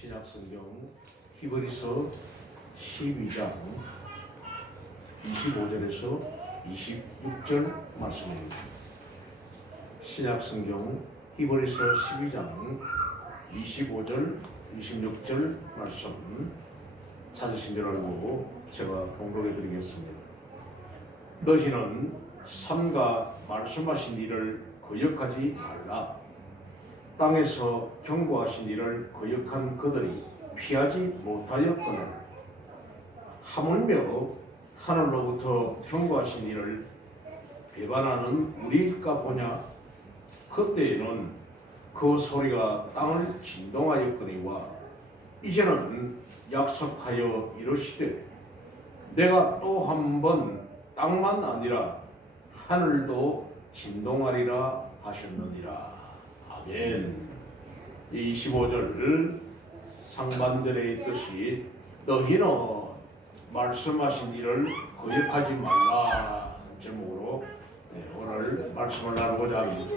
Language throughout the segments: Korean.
신약성경 히브리서 12장 25절에서 26절 말씀입니다. 신약성경 히브리서 12장 25절 26절 말씀 찾으신 줄 알고 제가 봉독해 드리겠습니다. 너희는 삼가 말씀하신 일을 거역하지 말라. 땅에서 경고하신 일을 거역한 그들이 피하지 못하였거늘 하물며 하늘로부터 경고하신 일을 배반하는 우리일까 보냐. 그때에는 그 소리가 땅을 진동하였거니와 이제는 약속하여 이르시되 내가 또 한 번 땅만 아니라 하늘도 진동하리라 하셨느니라. 아멘. 25절 상반절에 있듯이 너희는 말씀하신 일을 거역하지 말라 제목으로 오늘 말씀을 나누고자 합니다.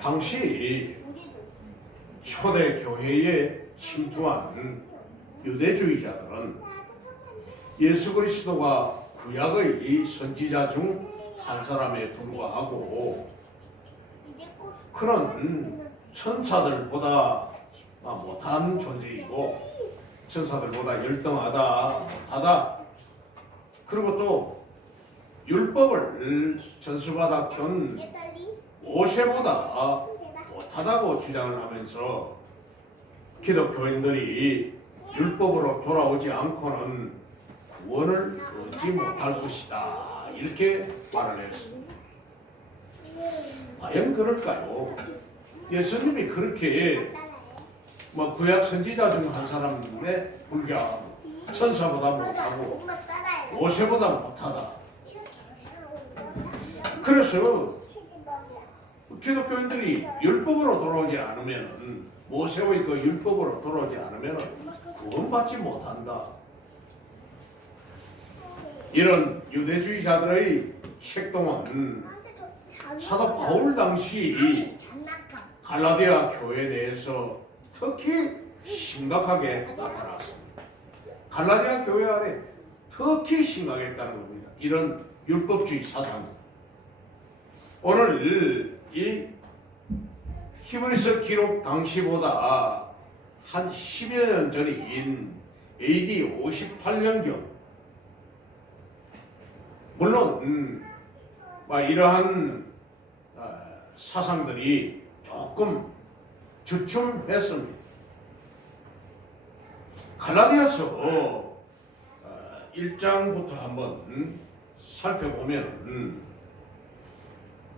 당시 초대 교회에 침투한 유대주의자들은 예수 그리스도가 구약의 선지자 중 한 사람에 불과하고 그는 천사들보다 못한 존재이고 천사들보다 열등하다 못하다 그리고 또 율법을 전수받았던 모세보다 못하다고 주장을 하면서 기독교인들이 율법으로 돌아오지 않고는 구원을 얻지 못할 것이다 이렇게 말을 했습니다. 과연 그럴까요? 예수님이 그렇게 구약 선지자 중 한 사람에 불과하고 천사보다 못하고 모세보다 못하다. 그래서 기독교인들이 율법으로 돌아오지 않으면 모세의 그 율법으로 돌아오지 않으면 구원받지 못한다. 이런 유대주의자들의 책동은 사도 바울 당시 갈라디아 교회 내에서 특히 심각하게 나타났습니다. 갈라디아 교회 안에 특히 심각했다는 겁니다. 이런 율법주의 사상. 오늘 이 히브리서 기록 당시보다 한 10여 년 전인 AD 58년경 물론 이러한 사상들이 조금 주춤했습니다. 갈라디아서 1장부터 한번 살펴보면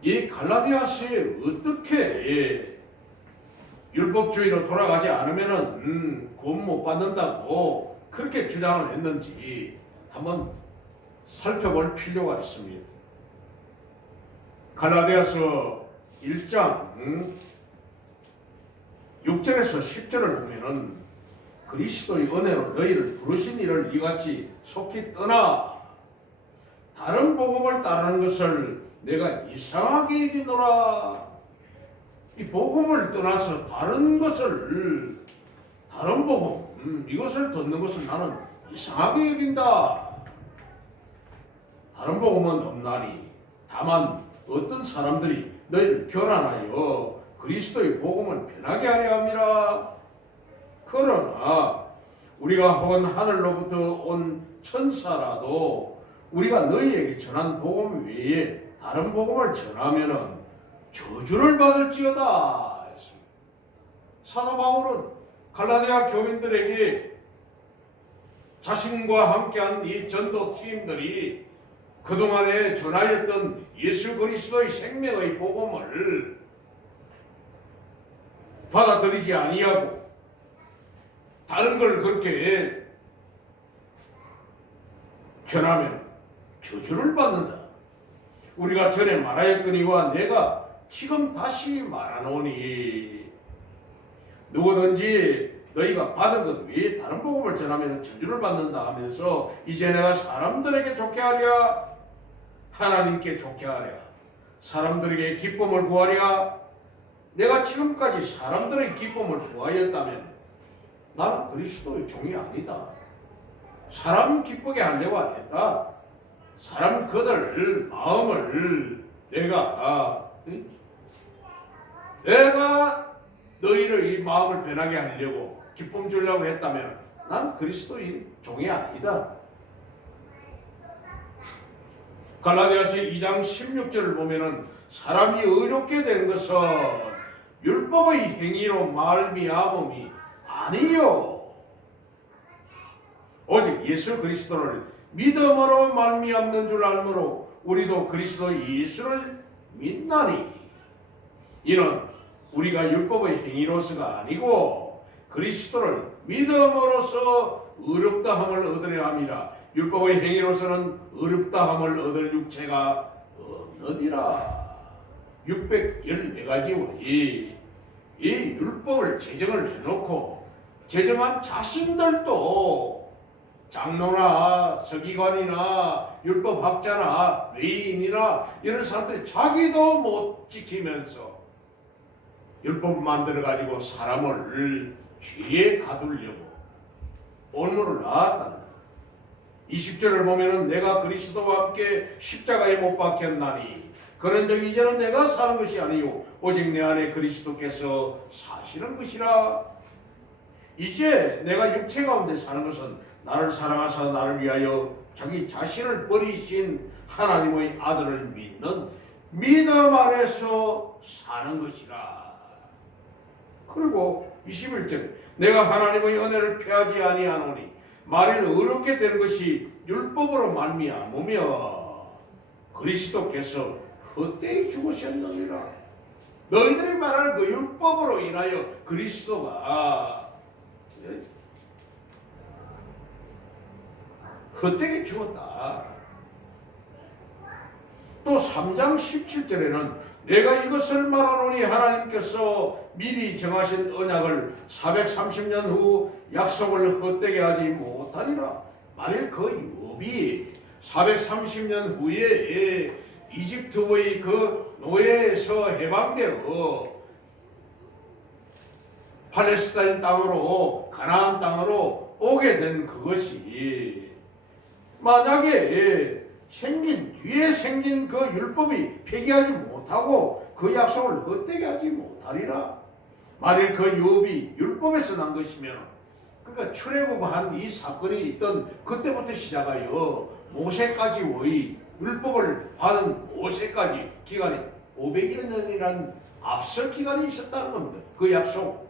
이 갈라디아서에 어떻게 율법주의로 돌아가지 않으면 구원 못 받는다고 그렇게 주장을 했는지 한번 살펴볼 필요가 있습니다. 갈라디아서 1장 6절에서 10절을 보면은 그리스도의 은혜로 너희를 부르신 이를 이같이 속히 떠나 다른 복음을 따르는 것을 내가 이상하게 여기노라. 이 복음을 떠나서 다른 복음 이것을 듣는 것을 나는 이상하게 여긴다. 다른 복음은 없나니 다만 어떤 사람들이 너희를 교란하여 그리스도의 복음을 변하게 하려 함이라. 그러나 우리가 혹은 하늘로부터 온 천사라도 우리가 너희에게 전한 복음 외에 다른 복음을 전하면은 저주를 받을지어다 했습니다. 사도 바울은 갈라디아 교인들에게 자신과 함께한 이 전도팀들이 그동안에 전하였던 예수 그리스도의 생명의 복음을 받아들이지 아니하고 다른 걸 그렇게 전하면 저주를 받는다. 우리가 전에 말하였거니와 내가 지금 다시 말하노니 누구든지 너희가 받은 것 외에 다른 복음을 전하면 저주를 받는다 하면서 이제 내가 사람들에게 좋게 하랴 하나님께 좋게 하랴 사람들에게 기쁨을 구하랴 내가 지금까지 사람들의 기쁨을 구하였다면 나는 그리스도의 종이 아니다. 사람 기쁘게 하려고 안 했다. 사람 그들 마음을 내가 너희를 이 마음을 변하게 하려고 기쁨 주려고 했다면 난 그리스도의 종이 아니다. 갈라디아서 2장 16절을 보면은 사람이 의롭게 된 것은 율법의 행위로 말미암음이 아니요 오직 예수 그리스도를 믿음으로 말미암는 줄 알므로 우리도 그리스도 예수를 믿나니 이는 우리가 율법의 행위로서가 아니고 그리스도를 믿음으로써 의롭다함을 얻으려 함이라. 율법의 행위로서는 의롭다함을 얻을 육체가 없느니라. 614가지의 이 율법을 제정을 해놓고 제정한 자신들도 장로나 서기관이나 율법학자나 외인이나 이런 사람들이 자기도 못 지키면서 율법 만들어가지고 사람을 죄에 가두려고 오늘을 낳았다는 거예요. 20절을 보면은 내가 그리스도와 함께 십자가에 못 박혔나니 그런즉 이제는 내가 사는 것이 아니요 오직 내 안에 그리스도께서 사시는 것이라. 이제 내가 육체 가운데 사는 것은 나를 사랑하사 나를 위하여 자기 자신을 버리신 하나님의 아들을 믿는 믿음 안에서 사는 것이라. 그리고 21절 내가 하나님의 은혜를 패하지 아니하노니 만일 의롭게 되는 것이 율법으로 말미암으며 그리스도께서 헛되이 죽으셨느니라. 너희들이 말하는 그 율법으로 인하여 그리스도가 헛되게 죽었다. 또 3장 17절에는 내가 이것을 말하노니 하나님께서 미리 정하신 언약을 430년 후 약속을 헛되게 하지 못하리라. 만일 그 율법이 430년 후에 이집트의 그 노예에서 해방되어 팔레스타인 땅으로 가나안 땅으로 오게 된 그것이 만약에 뒤에 생긴 그 율법이 폐기하지 못하고 그 약속을 헛되게 하지 못하리라. 만일 그 율법이 율법에서 난 것이면 그러니까 출애굽한 이 사건이 있던 그때부터 시작하여 모세까지의 율법을 받은 모세까지 기간이 500여 년이라는 앞설 기간이 있었다는 겁니다. 그 약속.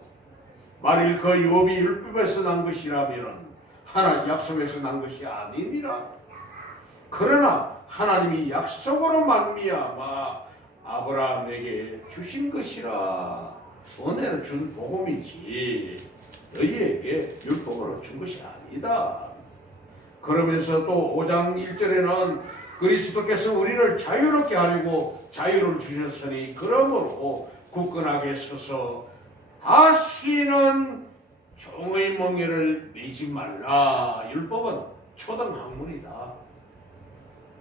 만일 그 율법이 율법에서 난 것이라면 하나님 약속에서 난 것이 아니니라. 그러나 하나님이 약속으로 말미암아 아브라함에게 주신 것이라. 은혜를 준 복음이지 너희에게 율법으로 준 것이 아니다. 그러면서 또 5장 1절에는 그리스도께서 우리를 자유롭게 하려고 자유를 주셨으니 그러므로 굳건하게 서서 다시는 종의 멍에를 매지 말라. 율법은 초등학문이다.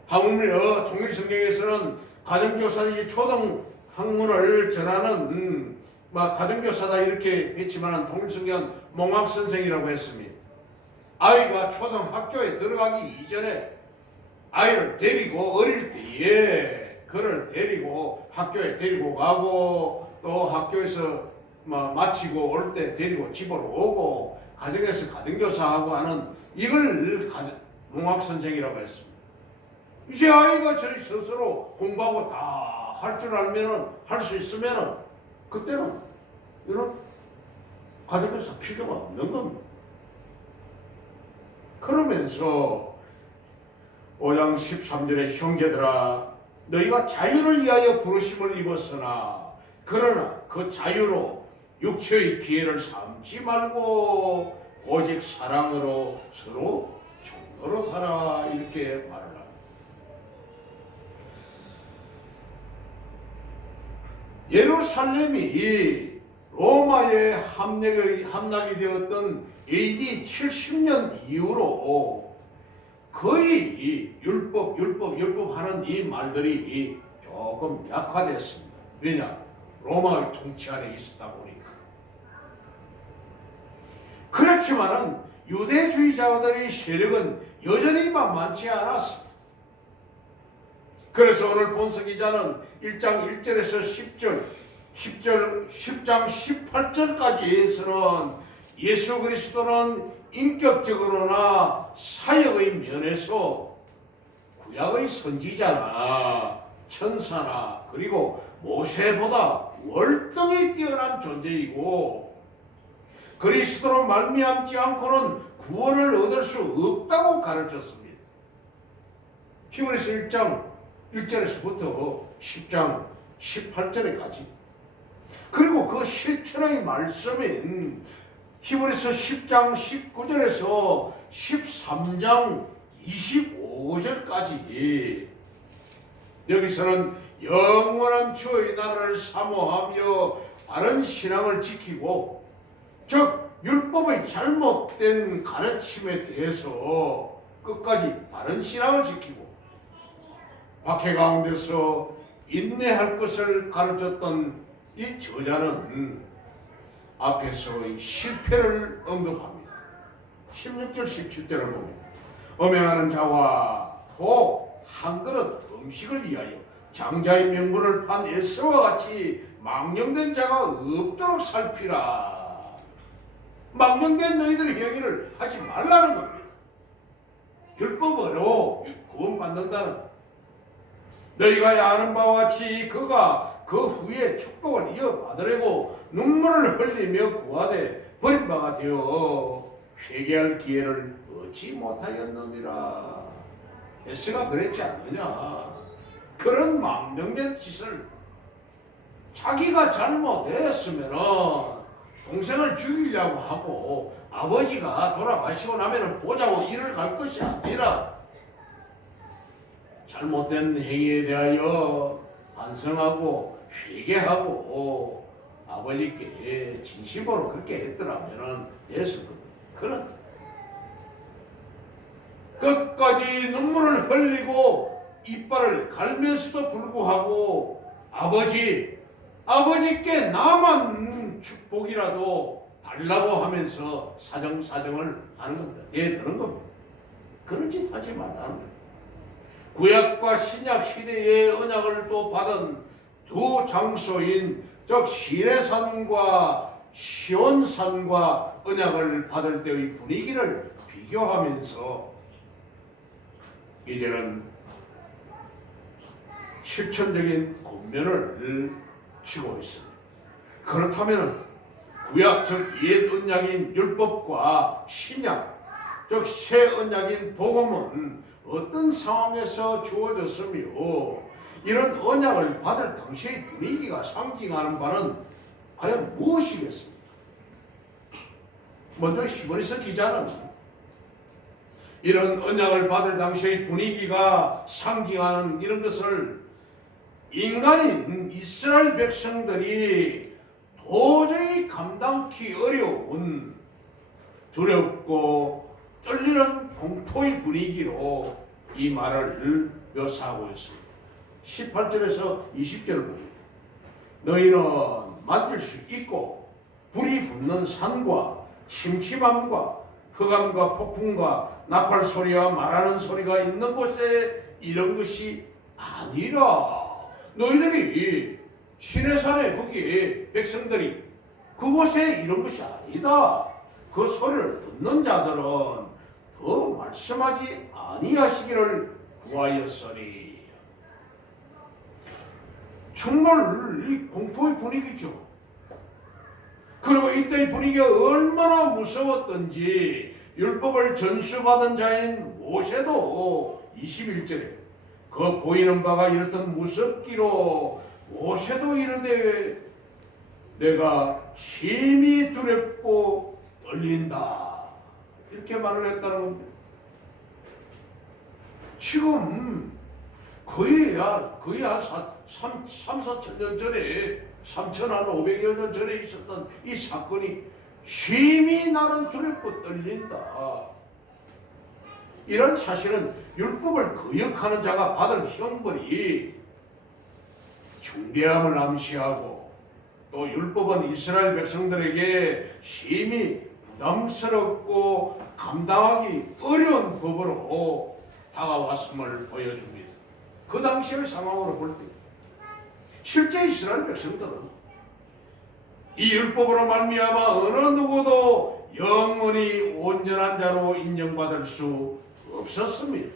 통일성경에서는 가정교사의 초등학문을 전하는 가정교사다 이렇게 했지만 통일성경은 몽학선생이라고 했습니다. 아이가 초등학교에 들어가기 이전에 아이를 데리고 어릴 때에 그를 데리고 학교에 데리고 가고 또 학교에서 마치고 올 때 데리고 집으로 오고 가정에서 가정교사하고 하는 이걸 몽학선생이라고 했습니다. 이제 아이가 저리 스스로 공부하고 다 할 줄 알면은 할 수 있으면은 그때는 이런 가정교사 필요가 없는 겁니다. 그러면서 5장 13절에 형제들아 너희가 자유를 위하여 부르심을 입었으나 그러나 그 자유로 육체의 기회를 삼지 말고 오직 사랑으로 서로 종로로 살아 이렇게 말을 합니다. 예루살렘이 로마에 함락이 되었던 AD 70년 이후로 거의 율법 하는 이 말들이 조금 약화됐습니다. 왜냐? 로마의 통치 안에 있었다 보니까. 그렇지만은 유대주의자들의 세력은 여전히 만만치 않았습니다. 그래서 오늘 본서 기자는 1장 1절에서 10장 18절까지에서는 예수 그리스도는 인격적으로나 사역의 면에서 구약의 선지자나 천사나 그리고 모세보다 월등히 뛰어난 존재이고 그리스도로 말미암지 않고는 구원을 얻을 수 없다고 가르쳤습니다. 히브리서 1장 1절에서부터 10장 18절에까지 그리고 그 실천의 말씀인 히브리서 10장 19절에서 13장 25절까지 여기서는 영원한 주의 나라를 사모하며 바른 신앙을 지키고 즉 율법의 잘못된 가르침에 대해서 끝까지 바른 신앙을 지키고 박해 가운데서 인내할 것을 가르쳤던 이 저자는 앞에서의 실패를 언급합니다. 16절 17절을 보면 음행하는 자와 또 한 그릇 음식을 위하여 장자의 명분을 판 에서와 같이 망령된 자가 없도록 살피라. 망령된 너희들의 행위를 하지 말라는 겁니다. 율법으로 구원받는다는 너희가 아는 바와 같이 그가 그 후에 축복을 이어받으려고 눈물을 흘리며 구하되 버린 바가 되어 회개할 기회를 얻지 못하였느니라. 에스가 그랬지 않느냐. 그런 망령된 짓을 자기가 잘못했으면 동생을 죽이려고 하고 아버지가 돌아가시고 나면 보자고 일을 갈 것이 아니라 잘못된 행위에 대하여 반성하고 회개하고 아버지께 진심으로 그렇게 했더라면 됐을 겁니다. 그런 끝까지 눈물을 흘리고 이빨을 갈면서도 불구하고 아버지께 나만 축복이라도 달라고 하면서 사정을 하는 겁니다. 대드는 겁니다. 그런 짓 하지 말라는 거예요. 구약과 신약 시대의 언약을 또 받은 두 장소인 즉 시내산과 시온산과 언약을 받을 때의 분위기를 비교하면서 이제는 실천적인 권면을 치고 있습니다. 그렇다면 구약 즉 옛 언약인 율법과 신약 즉 새 언약인 복음은 어떤 상황에서 주어졌으며 이런 언약을 받을 당시의 분위기가 상징하는 바는 과연 무엇이겠습니까? 먼저 히브리서 기자는 이런 언약을 받을 당시의 분위기가 상징하는 이런 것을 인간인 이스라엘 백성들이 도저히 감당하기 어려운 두렵고 떨리는 공포의 분위기로 이 말을 묘사하고 있습니다. 18절에서 20절을 봅니다. 너희는 만질 수 있고 불이 붙는 산과 침침함과 흑암과 폭풍과 나팔 소리와 말하는 소리가 있는 곳에 이런 것이 아니라 너희들이 시내산에 거기 백성들이 그곳에 이런 것이 아니다. 그 소리를 듣는 자들은 더 말씀하지 아니하시기를 구하였으니. 정말 이 공포의 분위기죠. 그리고 이때의 분위기가 얼마나 무서웠던지 율법을 전수받은 자인 모세도 21절에 그 보이는 바가 이렇듯 무섭기로 모세도 이르되 내가 심히 두렵고 떨린다 이렇게 말을 했다는 겁니다. 지금 거의 한 3,4천 년 전에 3,500여 년 전에 있었던 이 사건이 심히 나는 두렵고 떨린다. 이런 사실은 율법을 거역하는 자가 받을 형벌이 중대함을 암시하고 또 율법은 이스라엘 백성들에게 심히 부담스럽고 감당하기 어려운 법으로 다가왔음을 보여줍니다. 그 당시의 상황으로 볼 때 실제 이스라엘 백성들은 이 율법으로 말미암아 어느 누구도 영원히 온전한 자로 인정받을 수 없었습니다.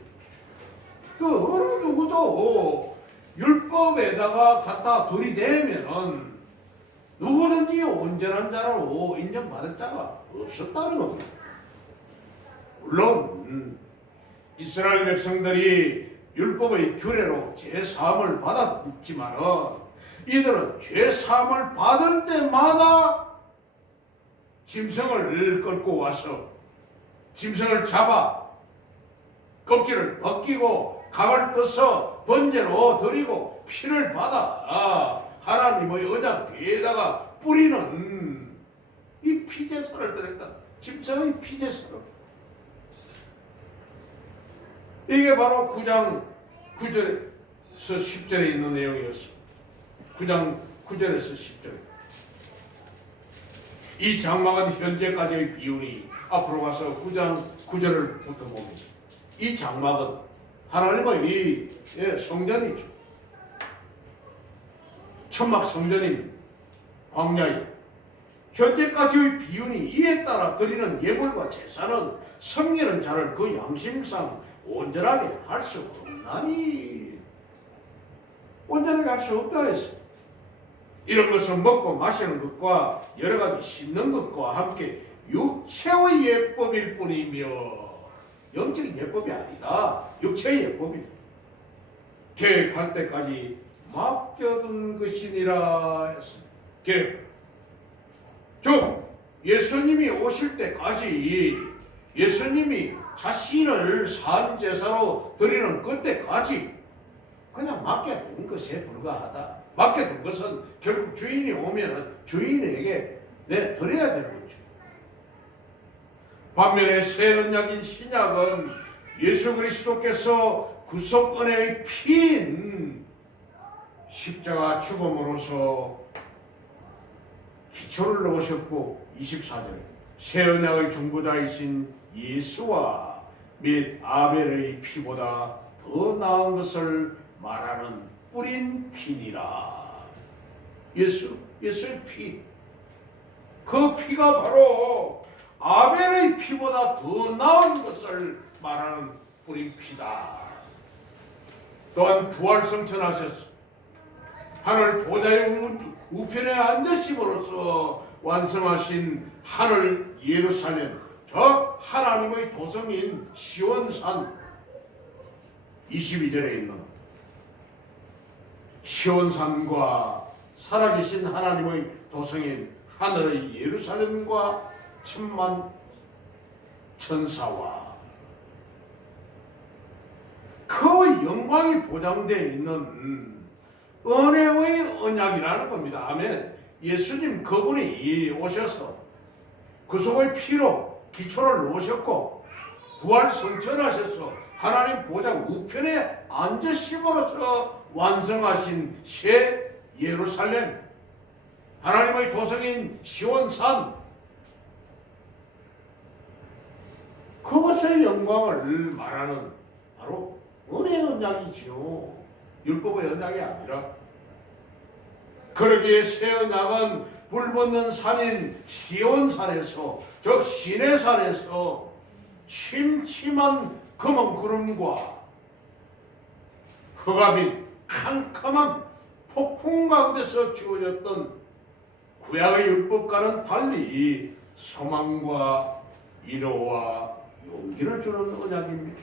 그 어느 누구도 율법에다가 갖다 들이대면은 누구든지 온전한 자로 인정받을 자가 없었다는 겁니다. 물론 이스라엘 백성들이 율법의 규례로 죄사함을 받았지만은 이들은 죄사함을 받을 때마다 짐승을 끌고 와서 짐승을 잡아 껍질을 벗기고 각을 떠서 번제로 드리고 피를 받아 하나님의 언약 위에다가 뿌리는 이 피제사를 드렸다. 짐승의 피제사로. 이게 바로 9장 9절에서 10절에 있는 내용이었습니다. 9장 9절에서 10절. 이 장막은 현재까지의 비율이 앞으로 가서 9장 9절을 부터 봅니다. 이 장막은 하나님의 성전이죠. 천막 성전입니다. 광야에 현재까지의 비윤이 이에 따라 드리는 예물과 제사는 섬기는 자를 그 양심상 온전하게 할 수 없나니 온전하게 할 수 없다 했습니다. 이런 것은 먹고 마시는 것과 여러 가지 씹는 것과 함께 육체의 예법일 뿐이며 영적인 예법이 아니다. 육체의 예법이다. 계획할 때까지 맡겨둔 것이니라 했습니다. 계획. 즉 예수님이 오실 때까지 예수님이 자신을 산제사로 드리는 그때까지 그냥 맡겨둔 것에 불과하다. 맡겨둔 것은 결국 주인이 오면 주인에게 드려야 되는 거죠. 반면에 새 언약인 신약은 예수 그리스도께서 구속 은혜의 피인 십자가 죽음으로써 기초를 놓으셨고 24절에 새 언약의 중보자이신 예수와 및 아벨의 피보다 더 나은 것을 말하는 뿌린 피니라. 예수의 피. 그 피가 바로 아벨의 피보다 더 나은 것을 말하는 뿌린 피다. 또한 부활성천하셨어. 하늘 보좌의 우편에 앉으심으로써 완성하신 하늘 예루살렘, 저 하나님의 도성인 시온산 22절에 있는 시온산과 살아계신 하나님의 도성인 하늘의 예루살렘과 천만 천사와 그 영광이 보장되어 있는 은혜의 언약이라는 겁니다. 아멘. 예수님 그분이 오셔서 구속의 피로 기초를 놓으셨고 부활 성천하셔서 하나님 보좌 우편에 앉으심으로써 완성하신 새 예루살렘, 하나님의 도성인 시온산, 그것의 영광을 말하는 바로 은혜의 언약이지요. 율법의 언약이 아니라. 그러기에 새 언약은 불붙는 산인 시온산에서, 즉 시내산에서 침침한 검은 구름과 흑암인 캄캄한 폭풍 가운데서 주어졌던 구약의 율법과는 달리 소망과 위로와 용기를 주는 언약입니다.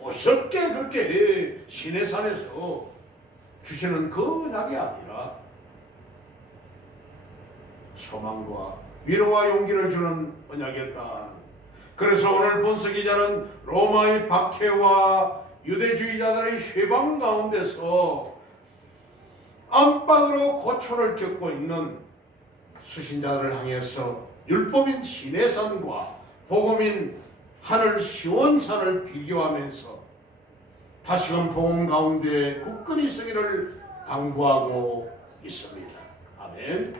우습게 그렇게 시내산에서 주시는 그 언약이 아니라 소망과 위로와 용기를 주는 언약이었다. 그래서 오늘 본서 기자는 로마의 박해와 유대주의자들의 회방 가운데서 안팎으로 고초를 겪고 있는 수신자들을 향해서 율법인 시내산과 복음인 하늘 시온산을 비교하면서 다시금 복음 가운데 굳건히 서기를 당부하고 있습니다. 아멘. 아멘.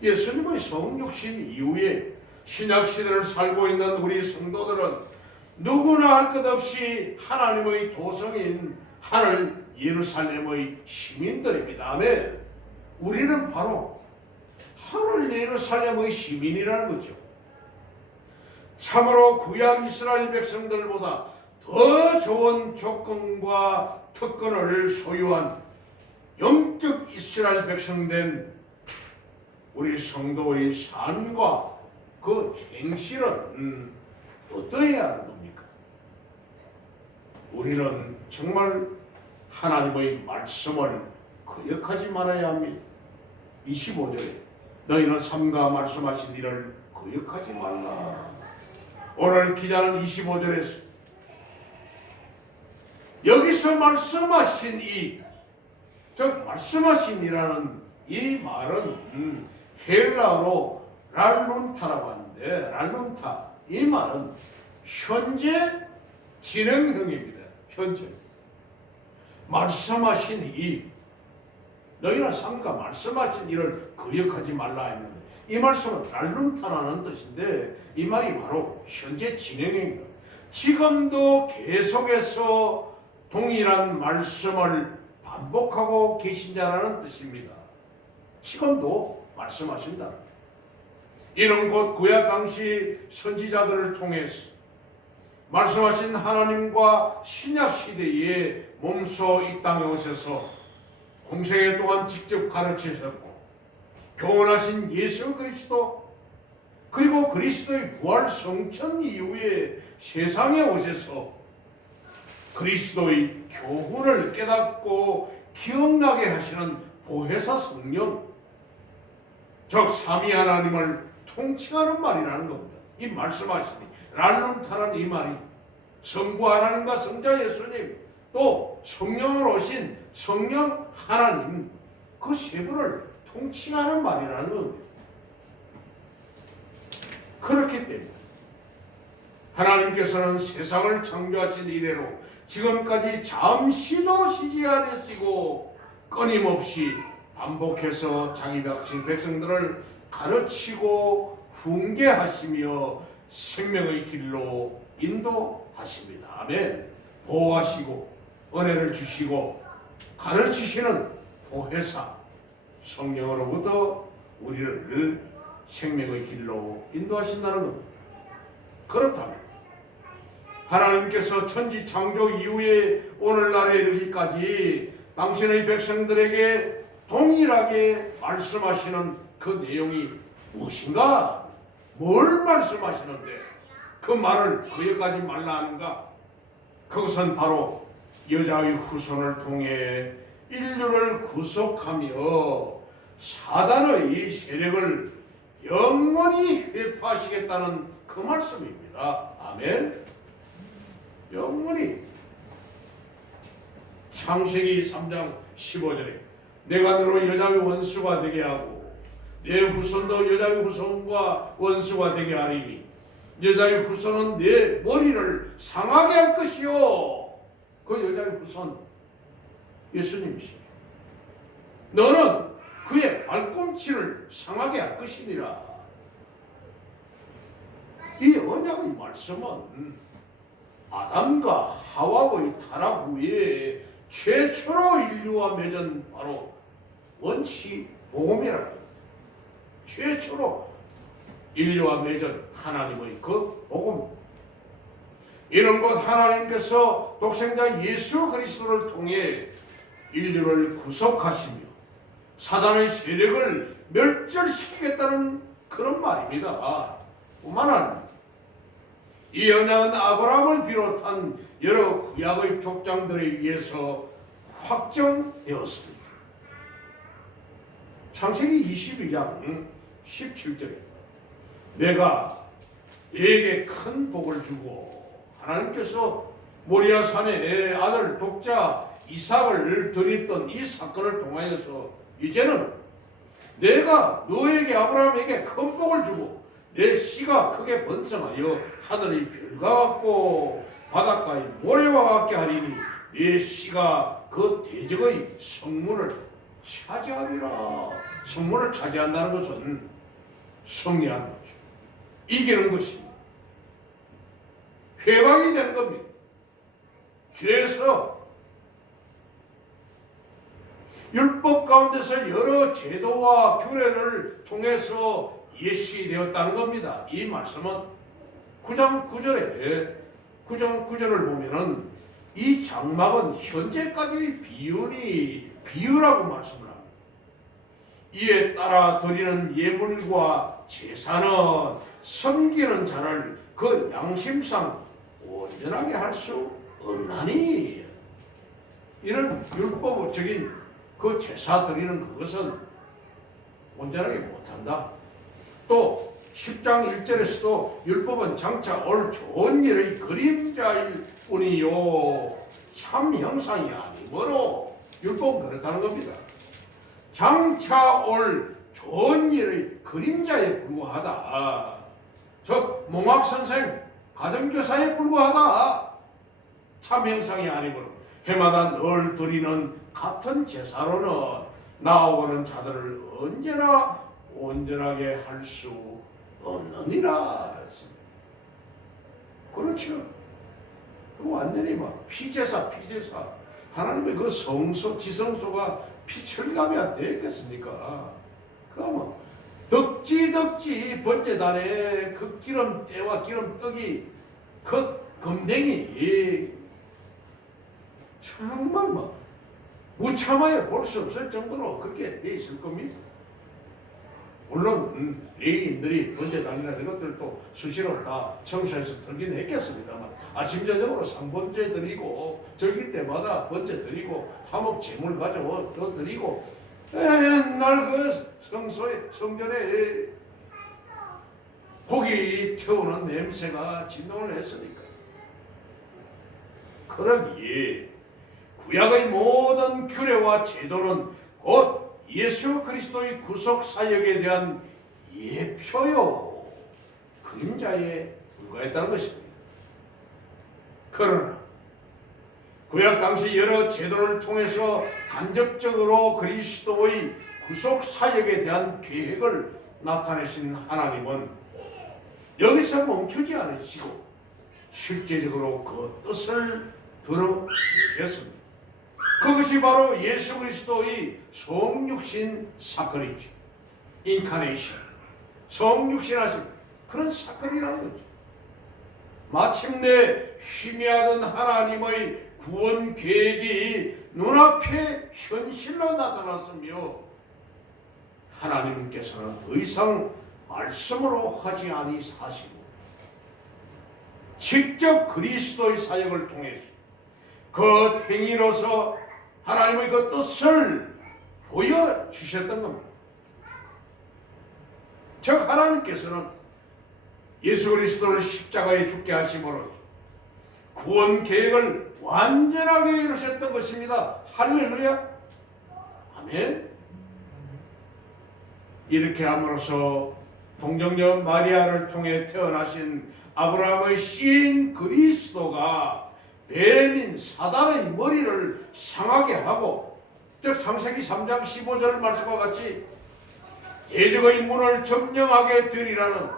예수님의 성육신 이후에 신약시대를 살고 있는 우리 성도들은 누구나 할 것 없이 하나님의 도성인 하늘 예루살렘의 시민들입니다. 아멘. 우리는 바로 하늘 예루살렘의 시민이라는 거죠. 참으로 구약 이스라엘 백성들보다 더 좋은 조건과 특권을 소유한 영적 이스라엘 백성된 우리 성도의 삶과 그 행실은 어떠해야 하는 겁니까? 우리는 정말 하나님의 말씀을 거역하지 말아야 합니다. 25절에 너희는 삼가 말씀하신 일을 거역하지 말라. 오늘 기자는 25절에서 여기서 말씀하신 즉 말씀하신 이라는 이 말은 헬라어로 랄룬타라고 하는데, 랄룬타 이 말은 현재 진행형입니다. 현재 말씀하신 너희는 삼가 말씀하신 일을 거역하지 말라 했는데, 이 말씀은 랄룬타라는 뜻인데 이 말이 바로 현재 진행형입니다. 지금도 계속해서 동일한 말씀을 반복하고 계신다라는 뜻입니다. 지금도 말씀하신다. 이는 곧 구약 당시 선지자들을 통해서 말씀하신 하나님과 신약 시대에 몸소 이 땅에 오셔서 공생애 동안 직접 가르치셨고 교훈하신 예수 그리스도, 그리고 그리스도의 부활 성천 이후에 세상에 오셔서 그리스도의 교훈을 깨닫고 기억나게 하시는 보혜사 성령, 즉 삼위 하나님을 통칭하는 말이라는 겁니다. 이 말씀하시니 랄룬타라는 이 말이 성부 하나님과 성자 예수님, 또 성령으로 오신 성령 하나님, 그 세 분을 통칭하는 말이라는 겁니다. 그렇기 때문에 하나님께서는 세상을 창조하신 이래로 지금까지 잠시도 쉬지 않으시고 끊임없이 반복해서 자기 백성들을 가르치고 훈계하시며 생명의 길로 인도하십니다. 아멘. 보호하시고 은혜를 주시고 가르치시는 보혜사 성령으로부터 우리를 생명의 길로 인도하신다는 겁니다. 그렇다면 하나님께서 천지 창조 이후에 오늘날에 이르기까지 당신의 백성들에게 동일하게 말씀하시는 그 내용이 무엇인가? 뭘 말씀하시는데 그 말을 거역하지 말라 하는가? 그것은 바로 여자의 후손을 통해 인류를 구속하며 사단의 세력을 영원히 회파하시겠다는 그 말씀입니다. 아멘. 영원히. 창세기 3장 15절에 내가 너로 여자의 원수가 되게 하고 내 후손도 여자의 후손과 원수가 되게 하리니 여자의 후손은 내 머리를 상하게 할 것이요. 그 여자의 후손 예수님이시니 너는 그의 발꿈치를 상하게 할 것이니라. 이 언약의 말씀은 아담과 하와의 타락 후에 최초로 인류와 맺은 바로 원시 복음이라는 겁니다. 최초로 인류와 맺은 하나님의 그 복음. 이런 것 하나님께서 독생자 예수 그리스도를 통해 인류를 구속하시며 사단의 세력을 멸절시키겠다는 그런 말입니다. 뿐만 아니라 이 언약은 아브라함을 비롯한 여러 구약의 족장들에 의해서 확정되었습니다. 창세기 22장 17절에 내가 너에게 큰 복을 주고 하나님께서 모리아 산에 아들 독자 이삭을 드렸던 이 사건을 통하여서 이제는 내가 너에게 아브라함에게 큰 복을 주고 내 씨가 크게 번성하여 하늘의 별과 같고 바닷가의 모래와 같게 하리니 내 씨가 그 대적의 성문을 차지하리라. 성문을 차지한다는 것은 승리하는 거죠. 이기는 것입니다. 회방이 되는 겁니다. 그래서 율법 가운데서 여러 제도와 규례를 통해서 예시되었다는 겁니다. 이 말씀은 9장 9절에 9장 9절을 보면은 이 장막은 현재까지 비유라고 말씀을 합니다. 이에 따라 드리는 예물과 제사는 섬기는 자를 그 양심상 온전하게 할 수 없나니. 이런 율법적인 그 제사 드리는 그것은 온전하게 못한다. 또 10장 1절에서도 율법은 장차 올 좋은 일의 그림자일 뿐이요 참 형상이 아니므로 율법은 그렇다는 겁니다. 장차 올 좋은 일의 그림자에 불과하다. 즉 몽학선생 가정교사에 불과하다. 참 형상이 아니므로 해마다 늘 드리는 같은 제사로는 나아오는 자들을 언제나 온전하게 할 수 없느니라 했습니다. 그렇죠. 완전히 막 피제사 하나님의 그 성소 지성소가 피철감이 안 되겠습니까? 그러면 덕지 번제단에 그 기름때와 기름떡이 그 금댕이 정말 막 무참하게 볼 수 없을 정도로 그렇게 돼 있을 겁니다. 물론 레위인들이 번제단이나 이런 것들도 수시로 다 청소해서 들긴 했겠습니다만 아침 저녁으로 상번제 드리고 절기 때마다 번제 드리고 화목 제물 가져와 드리고 옛날 그 성전에 고기 태우는 냄새가 진동을 했으니까. 그러기에 구약의 모든 규례와 제도는 곧 예수 그리스도의 구속 사역에 대한 예표요 그림자에 불과했다는 것입니다. 그러나 구약 당시 여러 제도를 통해서 간접적으로 그리스도의 구속 사역에 대한 계획을 나타내신 하나님은 여기서 멈추지 않으시고 실제적으로 그 뜻을 드러내셨습니다. 그것이 바로 예수 그리스도의 성육신 사건이죠. 인카네이션, 성육신하신 그런 사건이라는 거죠. 마침내 희미하던 하나님의 구원 계획이 눈앞에 현실로 나타났으며 하나님께서는 더 이상 말씀으로 하지 아니하시고 직접 그리스도의 사역을 통해서 그 행위로서 하나님의 그 뜻을 보여주셨던 겁니다. 즉 하나님께서는 예수 그리스도를 십자가에 죽게 하심으로 구원 계획을 완전하게 이루셨던 것입니다. 할렐루야. 아멘. 이렇게 함으로써 동정녀 마리아를 통해 태어나신 아브라함의 씨인 그리스도가 뱀인 사단의 머리를 상하게 하고, 즉 창세기 3장 15절 말씀과 같이 대적의 문을 점령하게 되리라는,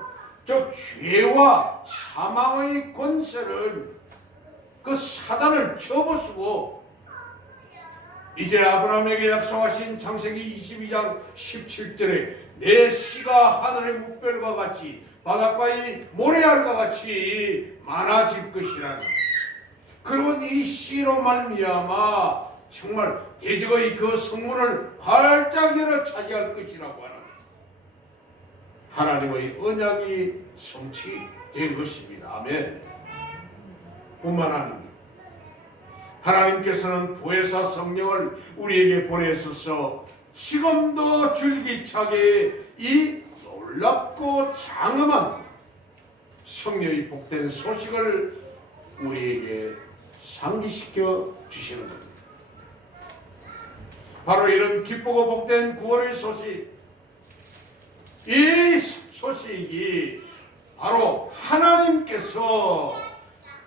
즉 죄와 사망의 권세를, 그 사단을 접어쓰고 이제 아브라함에게 약속하신 창세기 22장 17절에 내 씨가 하늘의 묵별과 같이 바닷가의 모래알과 같이 많아질 것이라는, 그리고 이 씨로 말미암아 정말 대적의 그 성문을 활짝 열어 차지할 것이라고 하는 하나님의 언약이 성취된 것입니다. 아멘. 뿐만 아닙니다. 하나님께서는 보혜사 성령을 우리에게 보내셔서 지금도 줄기차게 이 놀랍고 장엄한 성령의 복된 소식을 우리에게 상기시켜 주시는 겁니다. 바로 이런 기쁘고 복된 구원의 소식, 이 소식이 바로 하나님께서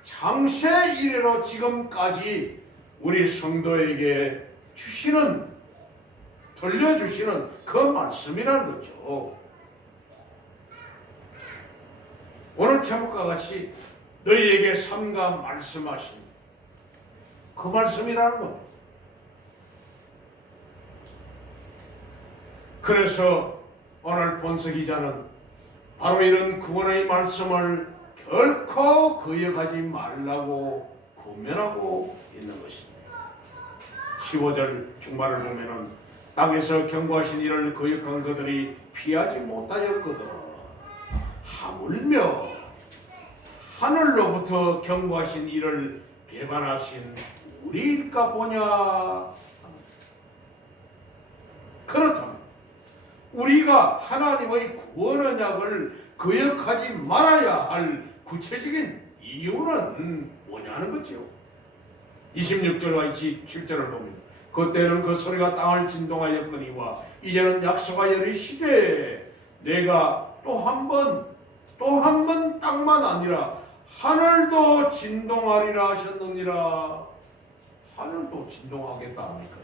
창세 이래로 지금까지 우리 성도에게 주시는 들려주시는 그 말씀이라는 거죠. 오늘 제목과 같이 너희에게 삼가 말씀하신 그 말씀이라는 겁니다. 그래서 오늘 본서 기자는 바로 이런 구원의 말씀을 결코 거역하지 말라고 권면하고 있는 것입니다. 15절 중반을 보면은 땅에서 경고하신 이를 거역한 그들이 피하지 못하였거든 하물며 하늘로부터 경고하신 이를 배반하신 우리일까 보냐. 그렇다면 우리가 하나님의 구원 언약을 거역하지 말아야 할 구체적인 이유는 뭐냐는 거죠. 26절과 27절을 봅니다. 그때는 그 소리가 땅을 진동하였거니와 이제는 약속하여 이르시되 내가 또 한 번 땅만 아니라 하늘도 진동하리라 하셨느니라. 하늘도 진동하겠다 합니까?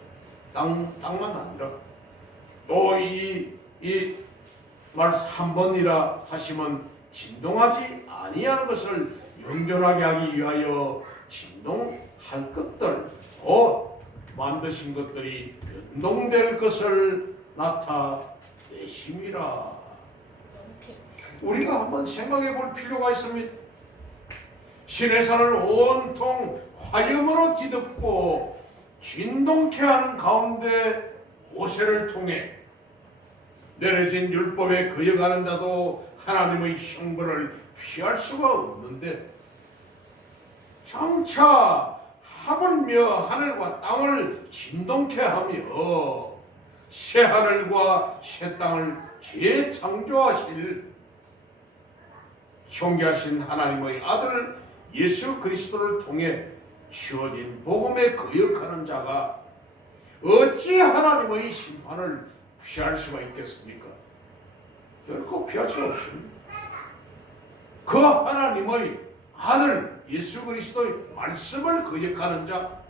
땅만 아니라 또 이 말씀 한 번이라 하시면 진동하지 아니하는 것을 영존하게 하기 위하여 진동할 것들 곧 만드신 것들이 변동될 것을 나타내심이라. 우리가 한번 생각해 볼 필요가 있습니다. 신의 산을 온통 화염으로 뒤덮고 진동케 하는 가운데 모세를 통해 내려진 율법에 거역하는 자도 하나님의 형벌을 피할 수가 없는데 장차 하물며 하늘과 땅을 진동케 하며 새 하늘과 새 땅을 재창조하실 존귀하신 하나님의 아들 예수 그리스도를 통해 주어진 복음에 거역하는 자가 어찌 하나님의 심판을 피할 수가 있겠습니까? 결코 피할 수 없습니다. 그 하나님의 아들 예수 그리스도의 말씀을 거역하는 자,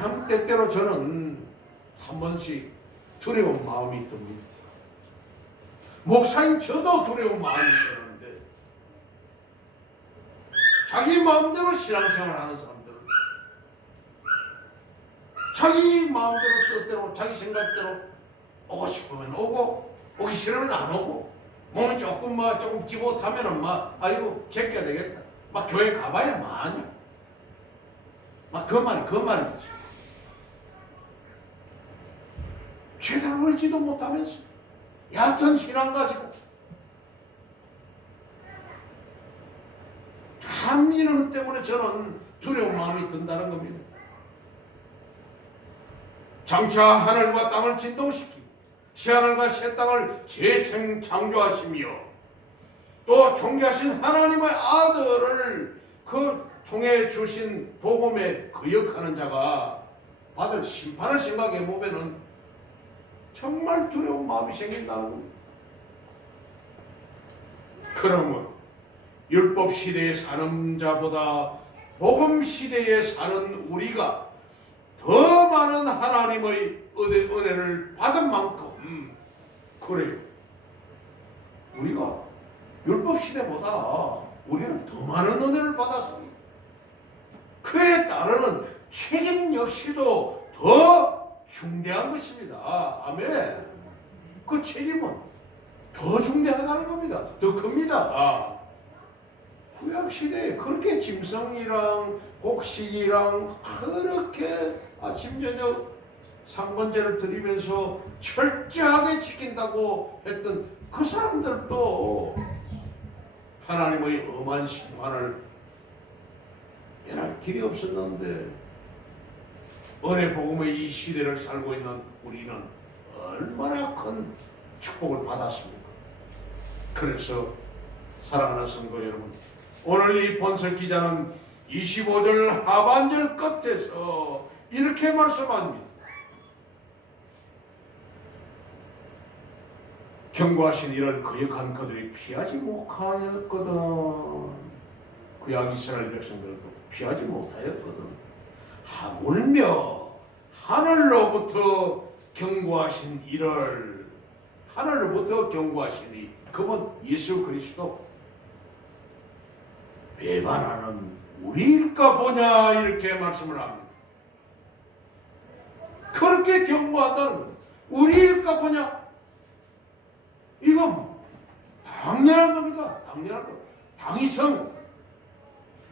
참 때때로 저는 한 번씩 두려운 마음이 듭니다. 목사님 저도 두려운 마음이 드는데 자기 마음대로 신앙생활하는 사람들은 자기 마음대로 뜻대로 자기 생각대로 오고 싶으면 오고 오기 싫으면 안 오고 몸이 조금 지못하면은 아이고 제껴야 되겠다 교회 가봐야 마냐 그 말이지. 제대로 알지도 못하면서 얕은 신앙 가지고 참 이런 때문에 저는 두려운 마음이 든다는 겁니다. 장차 하늘과 땅을 진동시키고 새 하늘과 새 땅을 재창조하시며 또 존귀하신 하나님의 아들을 그 통해 주신 복음에 거역하는 자가 받을 심판을 생각해 보면은 정말 두려운 마음이 생긴다는 겁니다. 그러면 율법 시대에 사는 자보다 복음 시대에 사는 우리가 더 많은 하나님의 은혜를 받은 만큼 그래요. 우리가 율법 시대보다 우리는 더 많은 은혜를 받았습니다. 그에 따르는 책임 역시도 더 중대한 것입니다. 아멘. 그 책임은 더 중대하다는 겁니다. 더 큽니다. 구약시대에 그렇게 짐승이랑 곡식이랑 그렇게 아침 저녁 상번제를 드리면서 철저하게 지킨다고 했던 그 사람들도 하나님의 엄한 심판을 면할 길이 없었는데 은혜 복음의 이 시대를 살고 있는 우리는 얼마나 큰 축복을 받았습니까? 그래서 사랑하는 성도 여러분, 오늘 이 본서 기자는 25절 하반절 끝에서 이렇게 말씀합니다. 경고하신 이를 거역한 그들이 피하지 못하였거든. 구약 이스라엘 백성들도 피하지 못하였거든. 하물며 하늘로부터 경고하신 이를, 하늘로부터 경고하시니 그분 예수 그리스도 배반하는 우리일까 보냐 이렇게 말씀을 합니다. 그렇게 경고한다는 겁니다. 우리일까 보냐? 이건 당연한 겁니다. 당연한 겁니다. 당위성,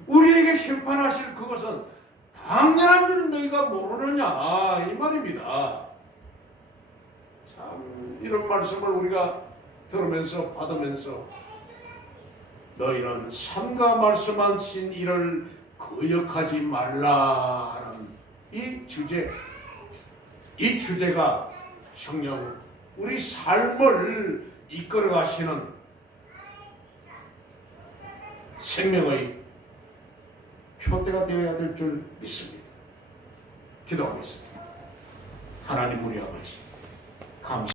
우리에게 심판하실 그것은 당연한 줄 너희가 모르느냐 이 말입니다. 참 이런 말씀을 우리가 들으면서 받으면서 너희는 삼가 말씀하신 이를 거역하지 말라 하는 이 주제가 성령 우리 삶을 이끌어 가시는 생명의 표대가 되어야 될 줄 믿습니다. 기도하겠습니다. 하나님 우리 아버지 감사합니다.